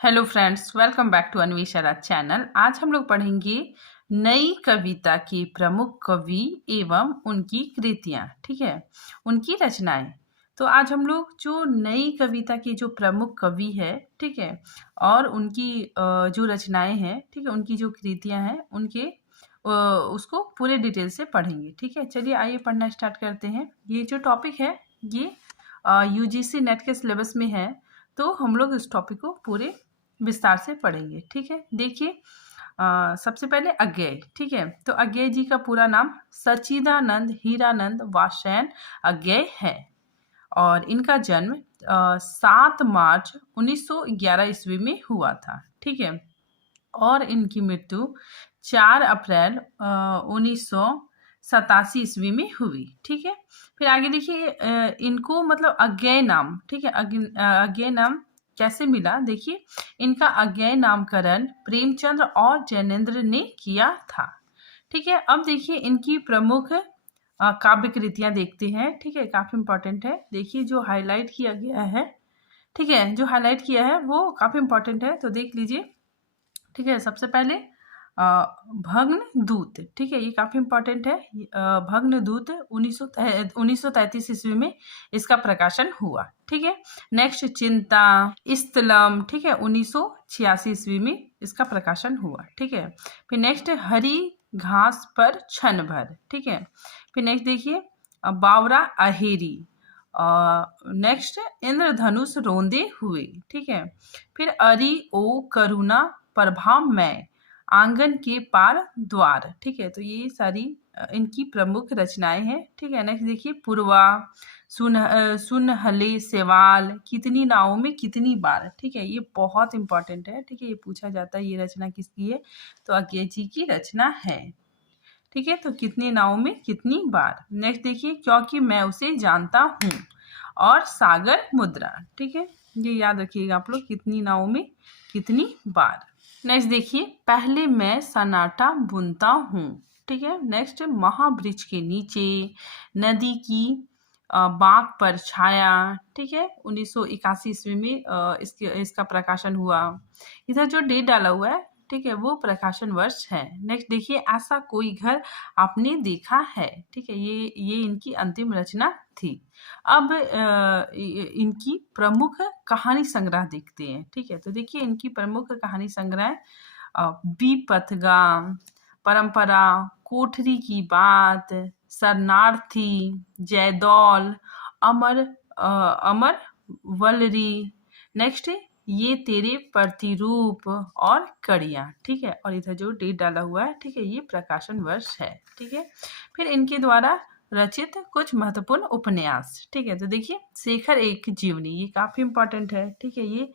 Hello friends, welcome back to Anvesha channel. आज हम लोग पढ़ेंगे नई कविता के प्रमुख कवि एवं उनकी कृतियां। ठीक है, उनकी रचनाएं। तो आज हम लोग जो नई कविता के जो प्रमुख कवि है, ठीक है, और उनकी जो रचनाएं हैं, ठीक है, उनकी जो कृतियां हैं, उनके उसको पूरे डिटेल से पढ़ेंगे। ठीक है, चलिए आइए पढ़ना स्टार्ट करते हैं। ये जो टॉपिक है ये यूजीसी नेट के सिलेबस में है, तो हम लोग इस टॉपिक को पूरे विस्तार से पढ़ेंगे। ठीक है, देखिए सबसे पहले अज्ञेय। ठीक है, तो अज्ञेय जी का पूरा नाम सच्चिदानंद हीरानंद वात्स्यायन अज्ञेय है और इनका जन्म 7 मार्च 1911 ईस्वी में हुआ था। ठीक है, और इनकी मृत्यु 4 अप्रैल 1987 ईस्वी में हुई। ठीक है, फिर आगे देखिए इनको मतलब अज्ञेय नाम, ठीक है, अज्ञेय नाम कैसे मिला। देखिए, इनका अज्ञेय नामकरण प्रेमचंद्र और जैनेन्द्र ने किया था। ठीक है, अब देखिए इनकी प्रमुख काव्य कृतियां देखते हैं। ठीक है, काफी इंपॉर्टेंट है। देखिए जो हाईलाइट किया गया है, ठीक है, जो हाईलाइट किया है वो काफी इंपॉर्टेंट है, तो देख लीजिए। ठीक है, सबसे पहले भग्न दूत। ठीक है, ये काफी इंपॉर्टेंट है। भग्न दूत 1933 ईस्वी में इसका प्रकाशन हुआ। ठीक है, नेक्स्ट चिंता इस्तलम, ठीक है, 1986 ईस्वी में इसका प्रकाशन हुआ। ठीक है, फिर नेक्स्ट हरी घास पर क्षण भर। ठीक है, फिर नेक्स्ट देखिए बावरा अहेरी। नेक्स्ट इंद्रधनुष रोंदे हुए। ठीक है, फिर अरि ओ करुणा प्रभाव में आंगन के पार द्वार। ठीक है, तो ये सारी इनकी प्रमुख रचनाएं हैं। ठीक है, नेक्स्ट देखिए पूर्वा सुनहले सेवाल कितनी नावों में कितनी बार। ठीक है, ये बहुत इंपॉर्टेंट है। ठीक है, ये पूछा जाता है ये रचना किसकी है, तो अज्ञेय जी की रचना है। ठीक है, तो कितनी नावों में कितनी बार। नेक्स्ट देखिए क्योंकि मैं उसे जानता हूँ और सागर मुद्रा। ठीक है, ये याद रखिएगा आप लोग, कितनी नावों में कितनी बार। नेक्स्ट देखिए पहले मैं सन्नाटा बुनता हूँ। ठीक है, नेक्स्ट महावृक्ष के नीचे नदी की बाग पर छाया। ठीक है, 1981 ईस्वी में इसका प्रकाशन हुआ। इधर जो डेट डाला हुआ है, ठीक है, वो प्रकाशन वर्ष है। नेक्स्ट देखिए ऐसा कोई घर आपने देखा है। ठीक है, ये इनकी अंतिम रचना थी। अब इनकी प्रमुख कहानी संग्रह देखते हैं। ठीक है, तो देखिए इनकी प्रमुख कहानी संग्रह विपथगाम, परंपरा, कोठरी की बात, शरणार्थी, जयदौल, अमर वलरी, नेक्स्ट ये तेरे प्रतिरूप और कड़ियाँ। ठीक है, और इधर जो डेट डाला हुआ है, ठीक है, ये प्रकाशन वर्ष है। ठीक है, फिर इनके द्वारा रचित कुछ महत्वपूर्ण उपन्यास। ठीक है, तो देखिए शेखर एक जीवनी, ये काफी इंपॉर्टेंट है। ठीक है, ये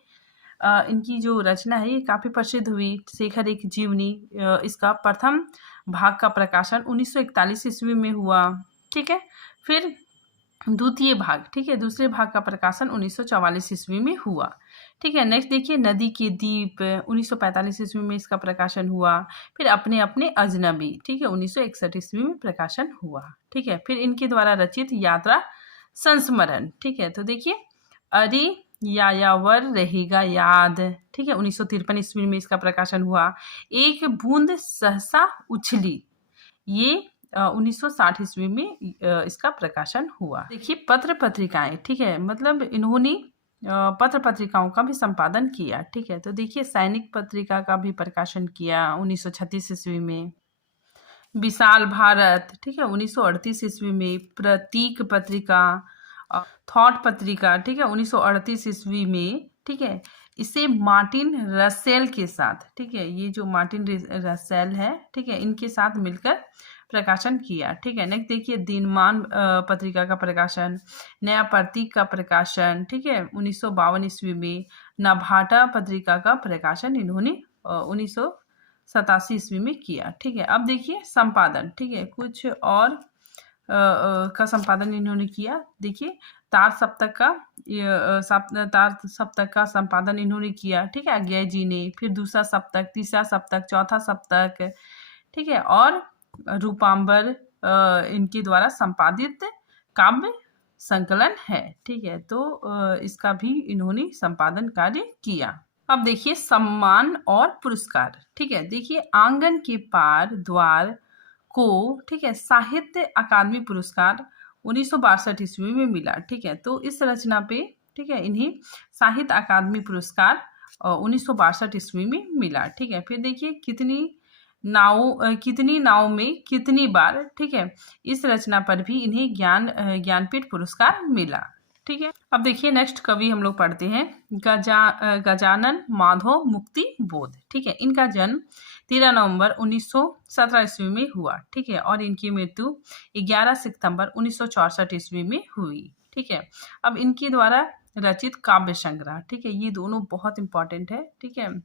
इनकी जो रचना है ये काफी प्रसिद्ध हुई। शेखर एक जीवनी, इसका प्रथम भाग का प्रकाशन 1941 ईस्वी में हुआ। ठीक है, फिर द्वितीय भाग, ठीक है, दूसरे भाग का प्रकाशन 1944 ईस्वी में हुआ। ठीक है, नेक्स्ट देखिए नदी के दीप 1945 ईस्वी में इसका प्रकाशन हुआ। फिर अपने अपने अजनबी, ठीक है, 1961 ईस्वी में प्रकाशन हुआ। ठीक है, फिर इनके द्वारा रचित यात्रा संस्मरण। ठीक है, तो देखिए अरे यायावर रहेगा याद, ठीक है, 1953 ईस्वी में इसका प्रकाशन हुआ। एक बूंद सहसा उछली, ये 1960 ईस्वी में इसका प्रकाशन हुआ। देखिए पत्र पत्रिकाएं, ठीक है, मतलब इन्होंने पत्र पत्रिकाओं का भी संपादन किया। ठीक है, तो देखिए सैनिक पत्रिका का भी प्रकाशन किया 1936 ईस्वी में। विशाल भारत, ठीक है, 1938 ईस्वी में। प्रतीक पत्रिका, थॉट पत्रिका, ठीक है, 1938 ईस्वी में। ठीक है, इसे मार्टिन रसेल के साथ, ठीक है, ये जो मार्टिन रसेल है, ठीक है, इनके साथ मिलकर प्रकाशन किया। ठीक है, नेक्स्ट देखिए दिनमान पत्रिका का प्रकाशन, नया प्रतीक का प्रकाशन, ठीक है, 1952 ईस्वी में। नभाटा पत्रिका का प्रकाशन इन्होंने 1987 ईस्वी में किया। ठीक है, अब देखिए संपादन, ठीक है, कुछ और का संपादन इन्होंने किया। देखिए तार सप्तक का संपादन इन्होंने किया। ठीक है, अज्ञेय जी ने। फिर दूसरा सप्तक, तीसरा सप्तक, चौथा सप्तक, ठीक है, और रूपांबर इनके द्वारा संपादित काव्य संकलन है। ठीक है, तो इसका भी इन्होंने संपादन कार्य किया। अब देखिए सम्मान और पुरस्कार। ठीक है, देखिए आंगन के पार द्वार को, ठीक है, साहित्य अकादमी पुरस्कार 1962 ईस्वी में मिला। ठीक है, तो इस रचना पे, ठीक है, इन्हें साहित्य अकादमी पुरस्कार 1962 ईस्वी में मिला। ठीक है, फिर देखिए कितनी नाव में कितनी बार, ठीक है, इस रचना पर भी इन्हें ज्ञानपीठ पुरस्कार मिला। ठीक है, अब देखिए नेक्स्ट कवि हम लोग पढ़ते हैं गजानन माधव मुक्ति बोध। ठीक है, इनका जन्म 13 नवंबर 1917 ईस्वी में हुआ। ठीक है, और इनकी मृत्यु 11 सितंबर 1964 ईस्वी में हुई। ठीक है, अब इनके द्वारा रचित काव्य संग्रह, ठीक है, ये दोनों बहुत इंपॉर्टेंट है। ठीक है,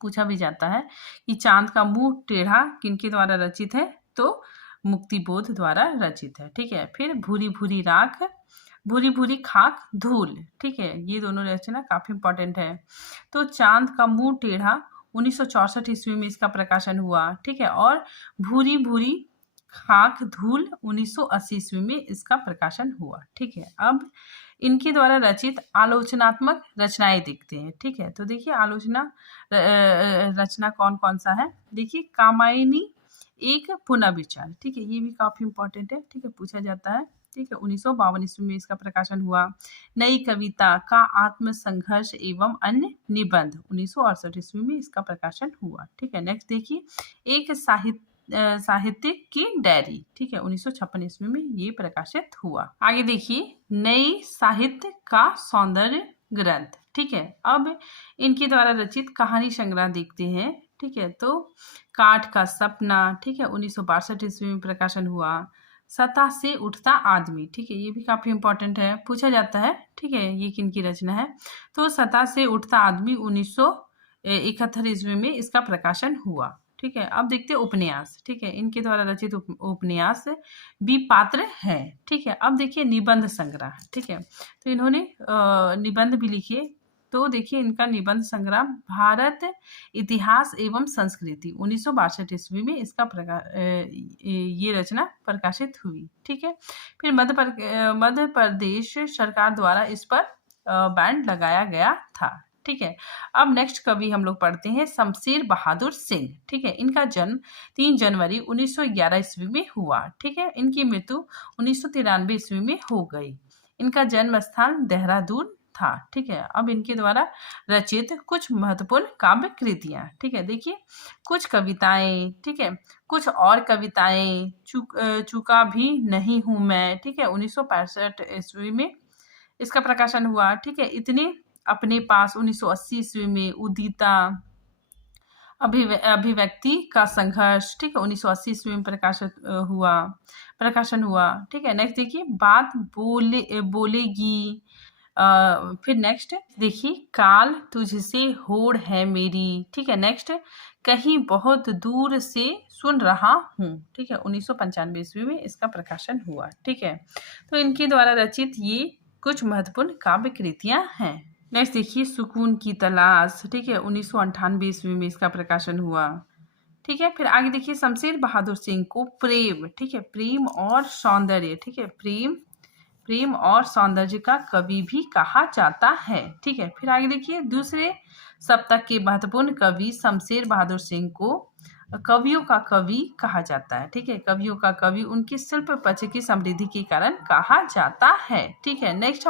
पूछा भी जाता है कि चांद का मुंह टेढ़ा किनके द्वारा रचित है, तो मुक्तिबोध द्वारा रचित है। ठीक है, फिर भूरी भूरी राख, भूरी भूरी खाक धूल। ठीक है, ये दोनों रचना काफी इंपॉर्टेंट है। तो चांद का मुंह टेढ़ा 1964 ईस्वी में इसका प्रकाशन हुआ। ठीक है, और भूरी भूरी खाक धूल 1980 ईस्वी में इसका प्रकाशन हुआ। ठीक है, अब इनके द्वारा रचित आलोचनात्मक रचनाएं देखते हैं। ठीक है, तो देखिए रचना कौन कौन सा है। देखिए कामायनी एक पुनर्विचार। ठीक है, ये भी काफी इंपॉर्टेंट है। ठीक है, पूछा जाता है। ठीक है, 1952 ईस्वी में इसका प्रकाशन हुआ। नई कविता का आत्म संघर्ष एवं अन्य निबंध 1968 ईस्वी में इसका प्रकाशन हुआ। ठीक है, नेक्स्ट देखिए एक साहित्यिक की डायरी। ठीक है, 1956 ईस्वी में ये प्रकाशित हुआ। आगे देखिए नई साहित्य का सौंदर्य ग्रंथ। ठीक है, अब इनके द्वारा रचित कहानी संग्रह देखते हैं। ठीक है, तो काठ का सपना, ठीक है, 1962 ईस्वी में प्रकाशन हुआ। सतह से उठता आदमी, ठीक है, ये भी काफी इंपॉर्टेंट है, पूछा जाता है। ठीक है, ये किनकी रचना है, तो सतह से उठता आदमी 1971 ईस्वी में इसका प्रकाशन हुआ। ठीक है, अब देखते हैं उपन्यास। ठीक है, इनके द्वारा रचित उपन्यास विपात्र है। ठीक है, अब देखिए निबंध संग्रह। ठीक है, तो इन्होंने निबंध भी लिखे। तो देखिए इनका निबंध संग्रह भारत इतिहास एवं संस्कृति 1962 ईस्वी में इसका ये रचना प्रकाशित हुई। ठीक है, फिर मध्य प्रदेश सरकार द्वारा इस पर बैन लगाया गया था। ठीक है, अब नेक्स्ट कवि हम लोग पढ़ते हैं शमशेर बहादुर सिंह। ठीक है, इनका जन्म 3 जनवरी 1911 ईस्वी में हुआ। ठीक है, इनकी मृत्यु 1993 ईस्वी में हो गई। इनका जन्म स्थान देहरादून था। ठीक है, अब इनके द्वारा रचित कुछ महत्वपूर्ण काव्य कृतियां। ठीक है, देखिए कुछ कविताएं, ठीक है, कुछ और कविताएं चुका भी नहीं हूं मैं। ठीक है, 1965 ईस्वी में इसका प्रकाशन हुआ। ठीक है, इतने अपने पास 1980 ईस्वी में उदिता अभिव्यक्ति का संघर्ष, ठीक है, 1980 ईस्वी में प्रकाशन हुआ। ठीक है, नेक्स्ट देखिए बात बोलेगी। फिर नेक्स्ट देखिए काल तुझसे होड़ है मेरी। ठीक है, नेक्स्ट कहीं बहुत दूर से सुन रहा हूँ। ठीक है, 1995 ईस्वी में इसका प्रकाशन हुआ। ठीक है, तो इनके द्वारा रचित ये कुछ महत्वपूर्ण काव्य कृतियां हैं। नेक्स्ट देखिए सुकून की तलाश। ठीक है, 1998 ईस्वी में इसका प्रकाशन हुआ। ठीक है, फिर आगे देखिए शमशेर बहादुर सिंह को प्रेम, ठीक है, प्रेम और सौंदर्य, ठीक है, प्रेम और सौंदर्य का कवि भी कहा जाता है। ठीक है, फिर आगे देखिए दूसरे सप्तक के महत्वपूर्ण कवि शमशेर बहादुर सिंह को कवियों का कवि कहा जाता है। ठीक है, कवियों का कवि उनकी शिल्प पक्ष की समृद्धि के कारण कहा जाता है। ठीक है, नेक्स्ट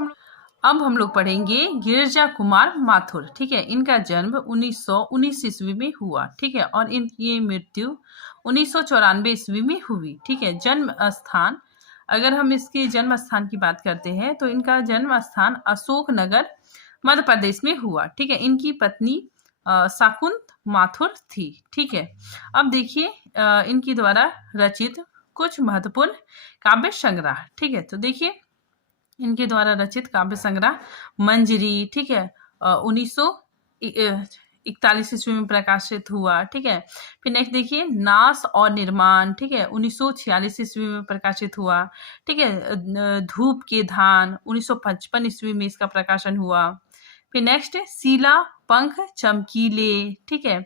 अब हम लोग पढ़ेंगे गिरजा कुमार माथुर। ठीक है, इनका जन्म 1919 ईस्वी में हुआ। ठीक है, और इनकी मृत्यु 1994 ईस्वी में हुई। ठीक है, जन्म स्थान, अगर हम इसके जन्म स्थान की बात करते हैं तो इनका जन्म स्थान अशोक नगर मध्य प्रदेश में हुआ। ठीक है, इनकी पत्नी शाकुंत माथुर थी। ठीक है, अब देखिए इनके द्वारा रचित कुछ महत्वपूर्ण काव्य संग्रह। ठीक है, तो देखिए इनके द्वारा रचित काव्य संग्रह मंजरी, ठीक है, 1941 ईस्वी में प्रकाशित हुआ। ठीक है, फिर नेक्स्ट देखिए नाश और निर्माण, ठीक है, 1946 ईस्वी में प्रकाशित हुआ। ठीक है, धूप के धान 1955 ईस्वी में इसका प्रकाशन हुआ। फिर नेक्स्ट शीला पंख चमकीले। ठीक है,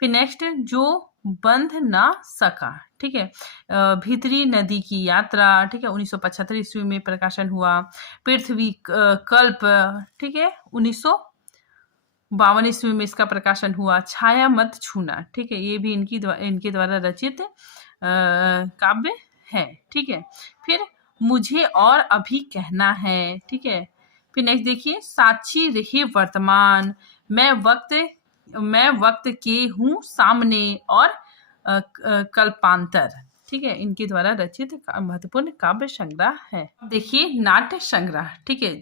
फिर नेक्स्ट जो बंध ना सका। ठीक है, भीतरी नदी की यात्रा, ठीक है, 1975 ईस्वी में प्रकाशन हुआ। पृथ्वी कल्प, ठीक है, 52 ईस्वी में इसका प्रकाशन हुआ। छाया मत छूना, ठीक है, ये भी इनके द्वारा रचित काव्य है, ठीक है। फिर मुझे और अभी कहना है, ठीक है। फिर नेक्स्ट देखिए, साक्षी रहे वर्तमान, मैं वक्त के हूँ सामने, और कल्पांतर, ठीक है, इनके द्वारा रचित महत्वपूर्ण काव्य संग्रह है। देखिए नाट्य संग्रह, ठीक है,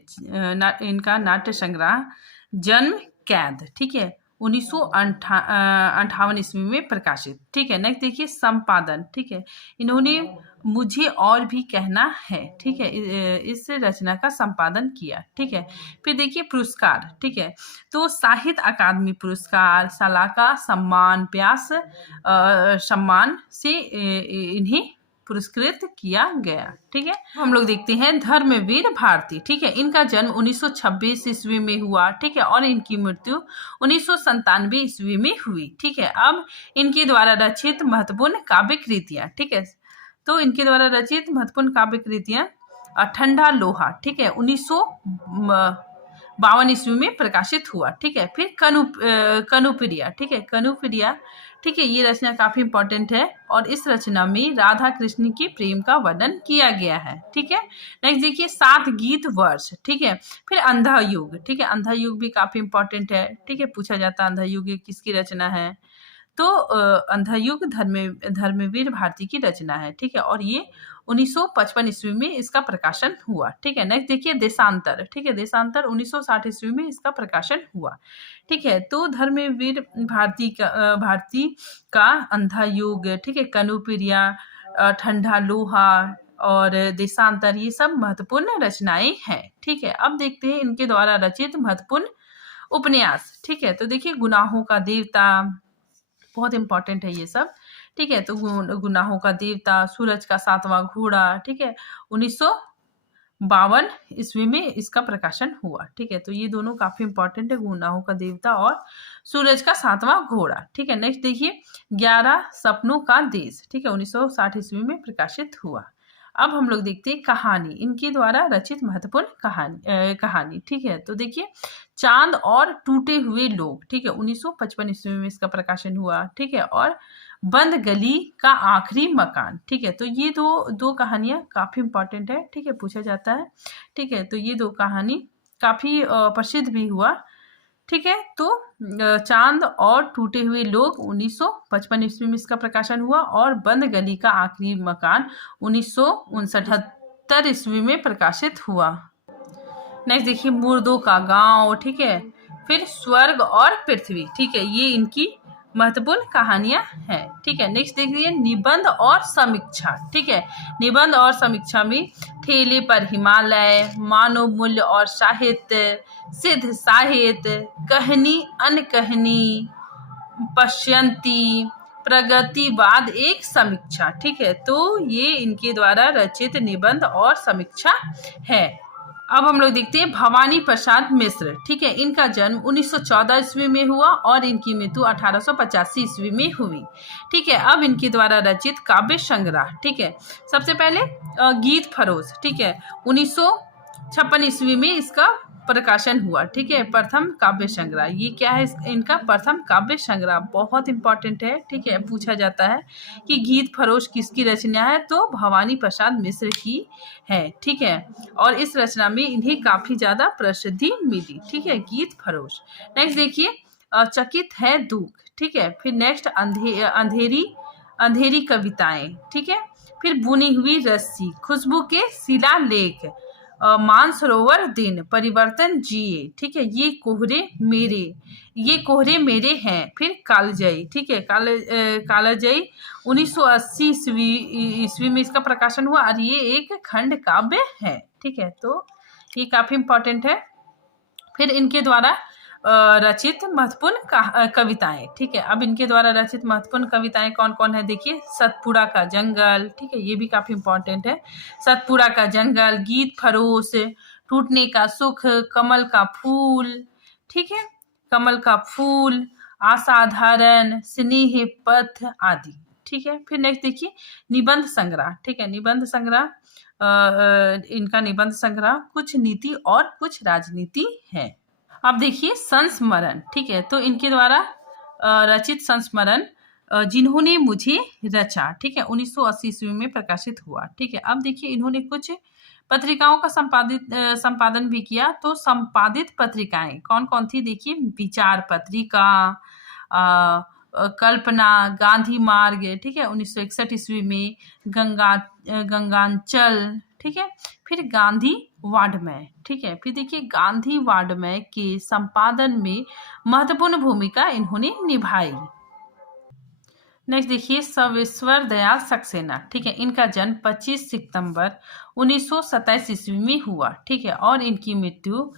इनका नाट्य संग्रह जन्म कैद, ठीक है, 1958 ईस्वी में प्रकाशित, ठीक है। नेक्स्ट देखिए संपादन, ठीक है, इन्होंने मुझे और भी कहना है, ठीक है, इस रचना का संपादन किया, ठीक है। फिर देखिए पुरस्कार, ठीक है, तो साहित्य अकादमी पुरस्कार, सालाका सम्मान, व्यास सम्मान से इन्हें पुरस्कृत किया गया, ठीक है। हम लोग देखते हैं धर्मवीर भारती, ठीक है, इनका जन्म 1926 ईस्वी में हुआ, ठीक है, और इनकी मृत्यु 1997 ईस्वी में हुई, ठीक है। अब इनके द्वारा रचित महत्वपूर्ण काव्य कृतियां, ठीक है, तो इनके द्वारा रचित महत्वपूर्ण काव्य कृतियां ठंडा लोहा, ठीक है, 1952 ईस्वी में प्रकाशित हुआ, ठीक है। फिर कनुप्रिया, ठीक है, कनुप्रिया, ठीक है, ये रचना काफी इंपॉर्टेंट है, और इस रचना में राधा कृष्ण के प्रेम का वर्णन किया गया है, ठीक है। नेक्स्ट देखिए 7 गीत वर्ष, ठीक है। फिर अंधा युग, ठीक है, अंधा युग भी काफी इंपॉर्टेंट है, ठीक है, पूछा जाता है अंधा युग किसकी रचना है, तो अंधा युग धर्मवीर भारती की रचना है, ठीक है, और ये 1955 ईस्वी में इसका प्रकाशन हुआ, ठीक है। नेक्स्ट देखिए देशांतर, ठीक है, देशांतर 1960 ईस्वी में इसका प्रकाशन हुआ, ठीक है। तो धर्मवीर भारती का अंधा युग, ठीक है, कनुप्रिया, ठंडा लोहा और देशांतर, ये सब महत्वपूर्ण रचनाएं हैं, ठीक है। अब देखते हैं इनके द्वारा रचित महत्वपूर्ण उपन्यास, ठीक है, तो देखिए गुनाहों का देवता, बहुत इंपॉर्टेंट है ये सब, ठीक है, तो गुनाहों का देवता, सूरज का 7वां घोड़ा, ठीक है, 1952 ईस्वी में इसका प्रकाशन हुआ, ठीक है, तो ये दोनों काफी इंपॉर्टेंट है, गुनाहों का देवता और सूरज का 7वां घोड़ा, ठीक है। नेक्स्ट देखिए 11 सपनों का देश, ठीक है, 1960 ईस्वी में प्रकाशित हुआ। अब हम लोग देखते हैं कहानी, इनके द्वारा रचित महत्वपूर्ण कहानी, ठीक है, तो देखिए चांद और टूटे हुए लोग, ठीक है, 1955 ईस्वी में इसका प्रकाशन हुआ, ठीक है, और बंद गली का आखिरी मकान, ठीक है, तो ये दो कहानियां काफी इंपॉर्टेंट है, ठीक है, पूछा जाता है, ठीक है, तो ये दो कहानी काफी प्रसिद्ध भी हुआ, ठीक है। तो चांद और टूटे हुए लोग 1955 ईस्वी में इसका प्रकाशन हुआ, और बंद गली का आखिरी मकान 1969 ईस्वी में प्रकाशित हुआ। नेक्स्ट देखिए मुर्दों का गांव, ठीक है, फिर स्वर्ग और पृथ्वी, ठीक है, ये इनकी महत्वपूर्ण कहानियां हैं, ठीक है। नेक्स्ट देखिए निबंध और समीक्षा, ठीक है, निबंध और समीक्षा में ठेले पर हिमालय, मानव मूल्य और साहित्य, सिद्ध साहित्य, कहनी अनकहनी, पश्यंती, प्रगतिवाद एक समीक्षा, ठीक है, तो ये इनके द्वारा रचित निबंध और समीक्षा है। अब हम लोग देखते हैं भवानी प्रसाद मिश्र, ठीक है, इनका जन्म 1914 ईस्वी में हुआ और इनकी मृत्यु 1885 ईस्वी में हुई, ठीक है। अब इनके द्वारा रचित काव्य संग्रह, ठीक है, सबसे पहले गीत फरोज, ठीक है, 1956 ईस्वी में इसका प्रकाशन हुआ, ठीक है, प्रथम काव्य संग्रह, ये क्या है इनका प्रथम काव्य संग्रह, बहुत इंपॉर्टेंट है, ठीक है, पूछा जाता है कि गीत फरोश किसकी रचना है, तो भवानी प्रसाद मिश्र की है, ठीक है, और इस रचना में इन्हें काफी ज्यादा प्रसिद्धि मिली, ठीक है, गीत फरोश। नेक्स्ट देखिए चकित है दुख, ठीक है, फिर नेक्स्ट अंधेरी कविताएं, ठीक है, फिर बुनी हुई रस्सी, खुशबू के शिलालेख, मानसरोवर दिन, परिवर्तन जिए, ठीक है, ये कोहरे मेरे हैं, फिर कालजयी, ठीक है, कालजयी 1980 ईस्वी में इसका प्रकाशन हुआ, और ये एक खंड काव्य है, ठीक है, तो ये काफी इंपॉर्टेंट है। फिर इनके द्वारा रचित महत्वपूर्ण कविताएं, ठीक है, अब इनके द्वारा रचित महत्वपूर्ण कविताएं कौन कौन है, देखिए सतपुड़ा का जंगल, ठीक है, ये भी काफी इंपॉर्टेंट है, सतपुड़ा का जंगल, गीत फरोश, टूटने का सुख, कमल का फूल, ठीक है, कमल का फूल, असाधारण, स्नेह पथ आदि, ठीक है। फिर नेक्स्ट देखिए निबंध संग्रह, ठीक है, निबंध संग्रह इनका निबंध संग्रह कुछ नीति और कुछ राजनीति है। अब देखिए संस्मरण, ठीक है, तो इनके द्वारा रचित संस्मरण जिन्होंने मुझे रचा, ठीक है, 1980 ईस्वी में प्रकाशित हुआ, ठीक है। अब देखिए इन्होंने कुछ पत्रिकाओं का संपादन भी किया। तो संपादित पत्रिकाएं कौन कौन थी, देखिए विचार पत्रिका, कल्पना, गांधी मार्ग, ठीक है, 1961 ईस्वी में, गंगांचल, ठीक है, फिर गांधी वाङ्मय, ठीक है। फिर देखिए गांधी वाङ्मय के संपादन में महत्वपूर्ण भूमिका इन्होंने निभाई। नेक्स्ट देखिए सर्वेश्वर दयाल सक्सेना, ठीक है, इनका जन्म 25 सितंबर 1927 ईस्वी में हुआ, ठीक है, और इनकी मृत्यु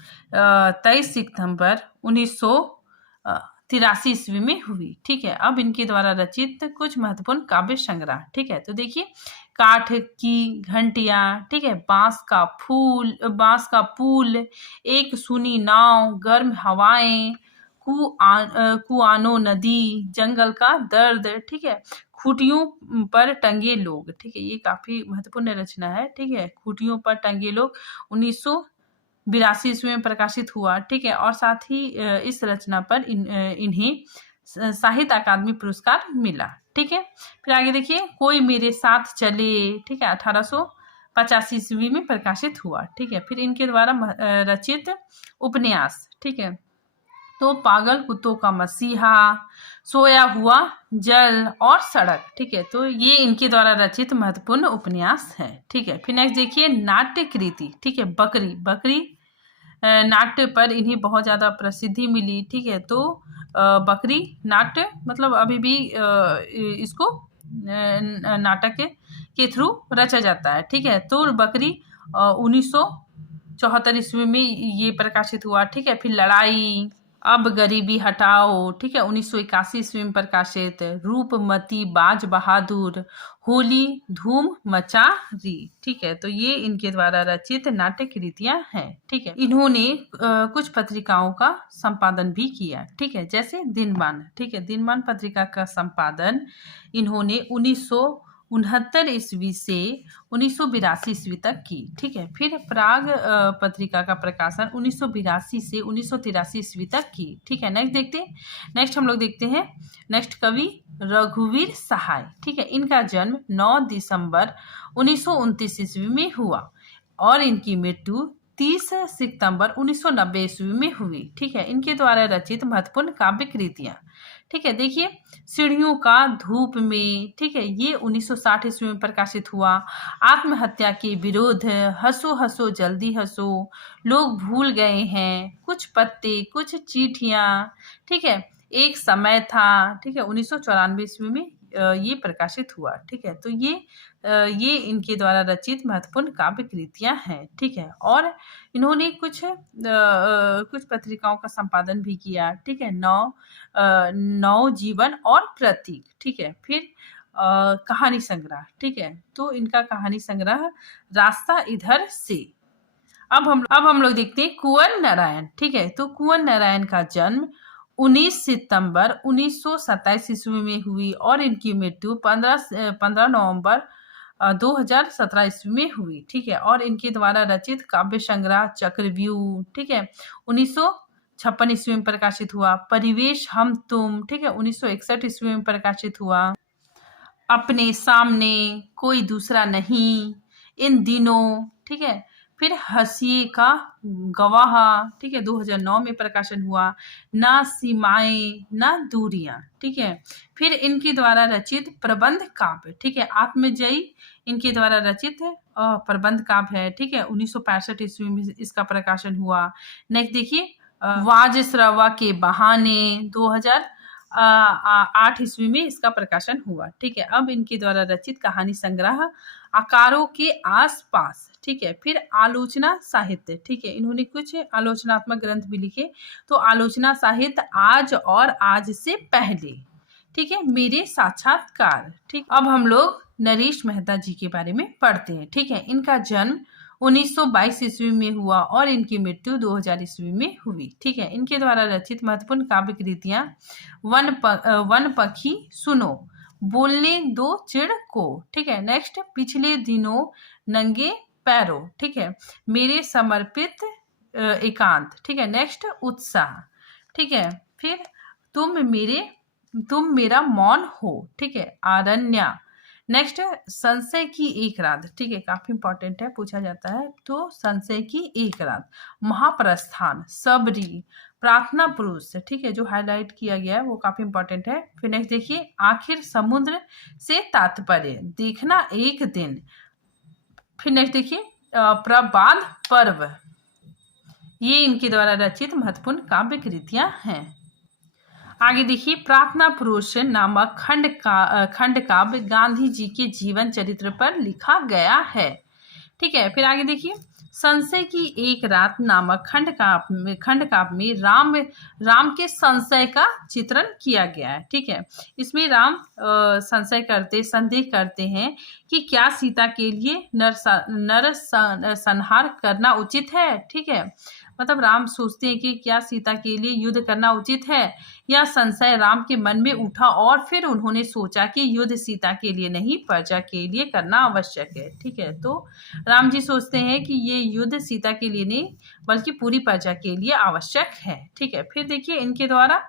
23 सितंबर 1983 ईस्वी में हुई, ठीक है। अब इनके द्वारा रचित कुछ महत्वपूर्ण काव्य संग्रह, ठीक है, तो देखिए काठ की घंटियां, ठीक है, बांस का पुल, एक सुनी नाव, गर्म हवाएं, कुआनो नदी, जंगल का दर्द, ठीक है, खूटियों पर टंगे लोग, ठीक है, ये काफी महत्वपूर्ण रचना है, ठीक है, खूटियों पर टंगे लोग 1982 ईस्वी में प्रकाशित हुआ, ठीक है, और साथ ही इस रचना पर इन्हें साहित्य अकादमी पुरस्कार मिला, ठीक है। फिर आगे देखिए कोई मेरे साथ चले, ठीक है, 1885 ईस्वी में प्रकाशित हुआ, ठीक है। फिर इनके द्वारा रचित उपन्यास, ठीक है, तो पागल कुत्तों का मसीहा, सोया हुआ जल और सड़क, ठीक है, तो ये इनके द्वारा रचित महत्वपूर्ण उपन्यास है, ठीक है। फिर नेक्स्ट देखिए नाट्य कृति, ठीक है, बकरी नाट्य पर इन्हें बहुत ज़्यादा प्रसिद्धि मिली, ठीक है, तो बकरी नाट्य मतलब अभी भी इसको नाटक के थ्रू रचा जाता है, ठीक है। तो बकरी 1974 ईस्वी में ये प्रकाशित हुआ, ठीक है। फिर लड़ाई, अब गरीबी हटाओ, ठीक है, 1981 ईस्वी में प्रकाशित। रूपमती, बाज बहादुर, होली, धूम मचा री, ठीक है, तो ये इनके द्वारा रचित नाट्य कृतियां हैं, ठीक है। इन्होंने कुछ पत्रिकाओं का संपादन भी किया, ठीक है, जैसे दिनमान, ठीक है, दिनमान पत्रिका का संपादन इन्होंने 1969 ईस्वी से 1982 ईस्वी तक की, ठीक है। फिर प्राग पत्रिका का प्रकाशन 1982 से 1983 ईस्वी तक की, ठीक है। नेक्स्ट हम लोग देखते हैं नेक्स्ट कवि रघुवीर सहाय, ठीक है, इनका जन्म 9 दिसंबर 1929 ईस्वी में हुआ और इनकी मृत्यु 30 सितंबर 1990 ईस्वी में हुई, ठीक है। इनके द्वारा रचित महत्वपूर्ण काव्य कृतियां, ठीक है, देखिए सीढ़ियों का धूप में, ठीक है, ये 1960 ईस्वी में प्रकाशित हुआ। आत्महत्या के विरोध, हंसो हंसो जल्दी हंसो, लोग भूल गए हैं, कुछ पत्ते कुछ चींटियां, ठीक है, एक समय था, ठीक है, 1994 ईस्वी में ये प्रकाशित हुआ, ठीक है। तो ये इनके द्वारा रचित महत्वपूर्ण काव्य कृतियां हैं, ठीक है। और इन्होंने कुछ पत्रिकाओं का संपादन भी किया, ठीक है, नौ जीवन और प्रतीक, ठीक है। फिर कहानी संग्रह, ठीक है, तो इनका कहानी संग्रह रास्ता इधर से। अब हम लोग देखते हैं कुंवर नारायण, ठीक है, तो कुंवर नारायण का जन्म 19 सितंबर 1927 ईस्वी में हुई और इनकी मृत्यु 15 नवंबर 2017 ईस्वी में हुई, ठीक है। और इनके द्वारा रचित काव्य संग्रह चक्रव्यूह, ठीक है, 1956 ईस्वी में प्रकाशित हुआ। परिवेश हम तुम, ठीक है, 1961 ईस्वी में प्रकाशित हुआ। अपने सामने कोई दूसरा नहीं, इन दिनों, ठीक है। फिर हंसिए का गवाह, ठीक है, 2009 में प्रकाशन हुआ। ना सीमाएं ना दूरियां, ठीक है। फिर इनके द्वारा रचित प्रबंध काव्य, ठीक है, आत्मजयी इनके द्वारा रचित प्रबंध काव्य है, ठीक है, 1965 ईस्वी में इसका प्रकाशन हुआ। नेक्स्ट देखिए वाजश्रवा के बहाने 2008 ईस्वी में इसका प्रकाशन हुआ, ठीक है। अब इनके द्वारा रचित कहानी संग्रह आकारों के आसपास, ठीक है। फिर आलोचना साहित्य, ठीक है, इन्होंने कुछ आलोचनात्मक ग्रंथ भी लिखे, तो आलोचना साहित्य आज और आज से पहले, ठीक है, मेरे साक्षात्कार, ठीक। अब हम लोग नरेश मेहता जी के बारे में पढ़ते हैं, ठीक है। इनका जन्म 1922 ईस्वी में हुआ और इनकी मृत्यु 2000 ईस्वी में हुई, ठीक है। इनके द्वारा रचित महत्वपूर्ण काव्य कृतियां वन पखी सुनो, बोलने दो चिड़ को, ठीक है। नेक्स्ट पिछले दिनों नंगे पैरों, ठीक है, मेरे समर्पित एकांत, ठीक है। नेक्स्ट उत्साह, ठीक है। फिर तुम मेरा मौन हो, ठीक है। आरण्या। नेक्स्ट संशय की एक रात, ठीक है, काफी इंपॉर्टेंट है, पूछा जाता है। तो संशय की एक रात। महाप्रस्थान, सबरी, प्रार्थना पुरुष, ठीक है, जो हाईलाइट किया गया है वो काफी इंपॉर्टेंट है। फिर नेक्स्ट देखिए, आखिर समुद्र से तात्पर्य, देखना एक दिन। फिर नेक्स्ट देखिए, प्रबाद पर्व, ये इनके द्वारा रचित महत्वपूर्ण काव्य कृतियां हैं। आगे देखिए, प्रार्थना पुरुष नामक खंड काव्य गांधी जी के जीवन चरित्र पर लिखा गया है, ठीक है। फिर आगे देखिए, संशय की एक रात नामक खंड काव्य में राम के संशय का चित्रण किया गया है, ठीक है। इसमें राम संदेह करते हैं कि क्या सीता के लिए संहार करना उचित है, ठीक है। मतलब राम सोचते हैं कि क्या सीता के लिए युद्ध करना उचित है। यह संशय राम के मन में उठा और फिर उन्होंने सोचा कि युद्ध सीता के लिए नहीं, प्रजा के लिए करना आवश्यक है, ठीक है। तो राम जी सोचते हैं कि ये युद्ध सीता के लिए नहीं बल्कि पूरी प्रजा के लिए आवश्यक है, ठीक है। फिर देखिए, इनके द्वारा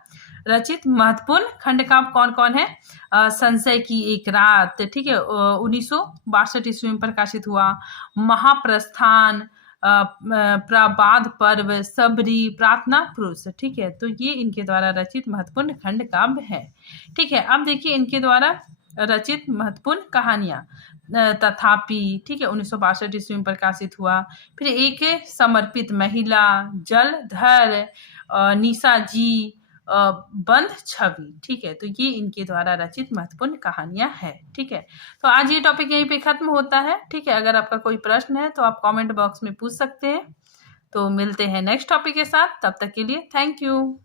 रचित महत्वपूर्ण खंड काव्य कौन कौन है। संशय की एक रात, ठीक है, 1962 ईस्वी में प्रकाशित हुआ। महाप्रस्थान, प्रबाद पर्व, सबरी, प्रार्थना पुरुष, ठीक है। तो ये इनके द्वारा रचित महत्वपूर्ण खंड काव्य है, ठीक है। अब देखिए, इनके द्वारा रचित महत्वपूर्ण कहानियां। तथापि, ठीक है, 1962 ईस्वी में प्रकाशित हुआ। फिर एक समर्पित महिला, जलधर, निशा जी, बंद छवि, ठीक है। तो ये इनके द्वारा रचित महत्वपूर्ण कहानियां हैं, ठीक है। तो आज ये टॉपिक यहीं पे खत्म होता है, ठीक है। अगर आपका कोई प्रश्न है तो आप कमेंट बॉक्स में पूछ सकते हैं। तो मिलते हैं नेक्स्ट टॉपिक के साथ, तब तक के लिए थैंक यू।